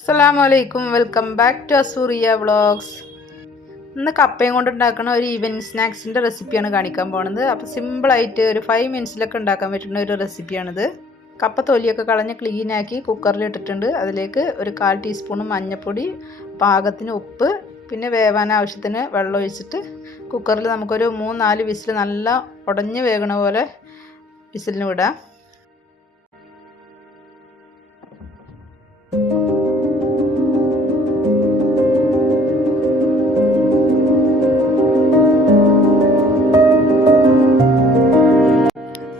അസ്സലാമലൈക്കും, welcome back to അസൂറിയ vlogs. ഇന്ന് കപ്പയും കൊണ്ട് ഉണ്ടാക്കുന്ന ഒരു ഈവനിങ് സ്നാക്സിൻ്റെ റെസിപ്പിയാണ് കാണിക്കാൻ പോകുന്നത്. അപ്പോൾ സിമ്പിളായിട്ട് ഒരു 5 മിനിറ്റ്സിലൊക്കെ ഉണ്ടാക്കാൻ പറ്റുന്ന ഒരു റെസിപ്പിയാണിത്. കപ്പ തൊലിയൊക്കെ കളഞ്ഞ് ക്ലീനാക്കി കുക്കറിൽ ഇട്ടിട്ടുണ്ട്. അതിലേക്ക് ഒരു 1/4 ടീസ്പൂൺ മഞ്ഞൾപ്പൊടി, പാകത്തിന് ഉപ്പ്, പിന്നെ വേവാൻ ആവശ്യത്തിന് വെള്ളം ഒഴിച്ചിട്ട് കുക്കറിൽ നമുക്കൊരു 3-4 വിസിൽ നല്ല ഉടഞ്ഞ് വേകണ പോലെ വിസിലിന് വിടാം.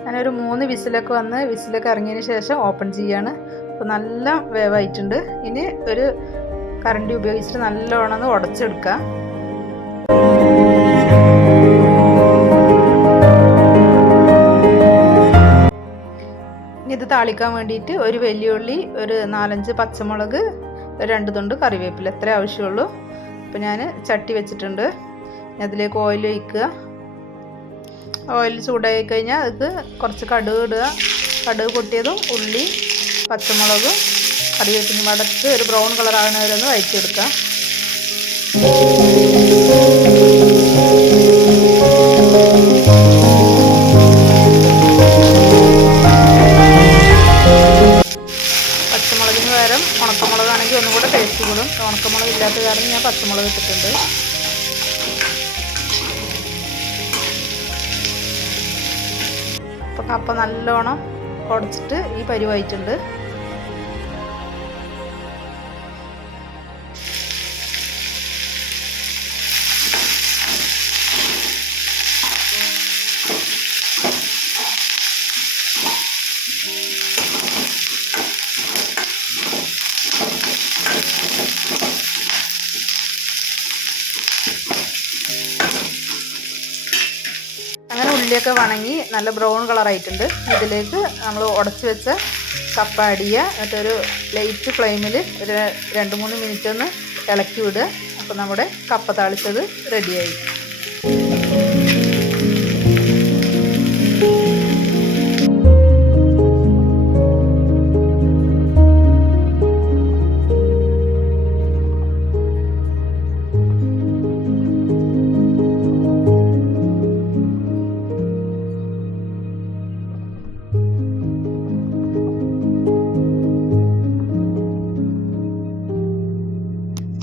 ഞാനൊരു 3 വിസിലൊക്കെ വന്ന് വിസിലൊക്കെ ഇറങ്ങിയതിന് ശേഷം ഓപ്പൺ ചെയ്യാണ്. അപ്പോൾ നല്ല വേവായിട്ടുണ്ട്. ഇനി ഒരു കരണ്ടി ഉപയോഗിച്ചിട്ട് നല്ലോണം ഒന്ന് ഉടച്ചെടുക്കാം. ഇനി ഇത് താളിക്കാൻ വേണ്ടിയിട്ട് ഒരു വലിയ ഉള്ളി, ഒരു 4-5 പച്ചമുളക്, 2 തുണ്ട് കറിവേപ്പില, എത്ര ആവശ്യമുള്ളൂ. അപ്പോൾ ഞാൻ ചട്ടി വെച്ചിട്ടുണ്ട്. അതിലേക്ക് ഓയിൽ ഒഴിക്കുക. ഓയിൽ ചൂടായി കഴിഞ്ഞാൽ അത് കുറച്ച് കടുക് ഇടുക. കടുക് പൊട്ടിയതും ഉള്ളി, പച്ചമുളക്, കറിവേപ്പില വടച്ച് ഒരു ബ്രൗൺ കളർ ആകുന്ന വരെ ഒന്ന് വഴറ്റിയെടുക്കുക. പച്ചമുളകിന് പകരം ഉണക്കമുളകാണെങ്കിൽ ഒന്നും കൂടെ ടേസ്റ്റ് കൂടും. ഉണക്കമുളക് ഇല്ലാത്ത കാരണം ഞാൻ പച്ചമുളക് ഇട്ടിട്ടുണ്ട്. അപ്പോൾ കപ്പ നല്ലോണം ഉടച്ചിട്ട് ഈ പരുവായിട്ടുണ്ട്. അങ്ങനെ ഉള്ളിയൊക്കെ വണങ്ങി നല്ല ബ്രൗൺ കളറായിട്ടുണ്ട്. ഇതിലേക്ക് നമ്മൾ ഉടച്ച് വെച്ച കപ്പ ആഡ് ചെയ്യുക. എന്നിട്ടൊരു ലൈറ്റ് ഫ്ലെയിമിൽ ഒരു 2-3 മിനിറ്റ് ഒന്ന് ഇളക്കി വിടുക. അപ്പോൾ നമ്മുടെ കപ്പ താളിച്ചത് റെഡിയായി.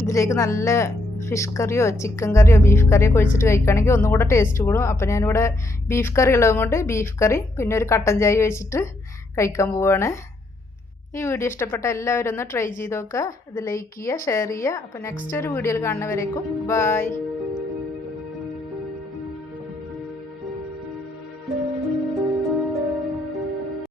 ഇതിലേക്ക് നല്ല ഫിഷ് കറിയോ ചിക്കൻ കറിയോ ബീഫ് കറിയോ ഒഴിച്ചിട്ട് കഴിക്കുകയാണെങ്കിൽ ഒന്നും കൂടെ ടേസ്റ്റ് കൂടും. അപ്പോൾ ഞാനിവിടെ ബീഫ് കറി ഉള്ളത് കൊണ്ട് ബീഫ് കറി പിന്നെ ഒരു കട്ടൻ ചായ ഒഴിച്ചിട്ട് കഴിക്കാൻ പോവുകയാണ്. ഈ വീഡിയോ ഇഷ്ടപ്പെട്ട എല്ലാവരും ഒന്ന് ട്രൈ ചെയ്ത് നോക്കുക. ഇത് ലൈക്ക് ചെയ്യുക, ഷെയർ ചെയ്യുക. അപ്പോൾ നെക്സ്റ്റ് ഒരു വീഡിയോയിൽ കാണുന്നവരേക്കും ബൈ.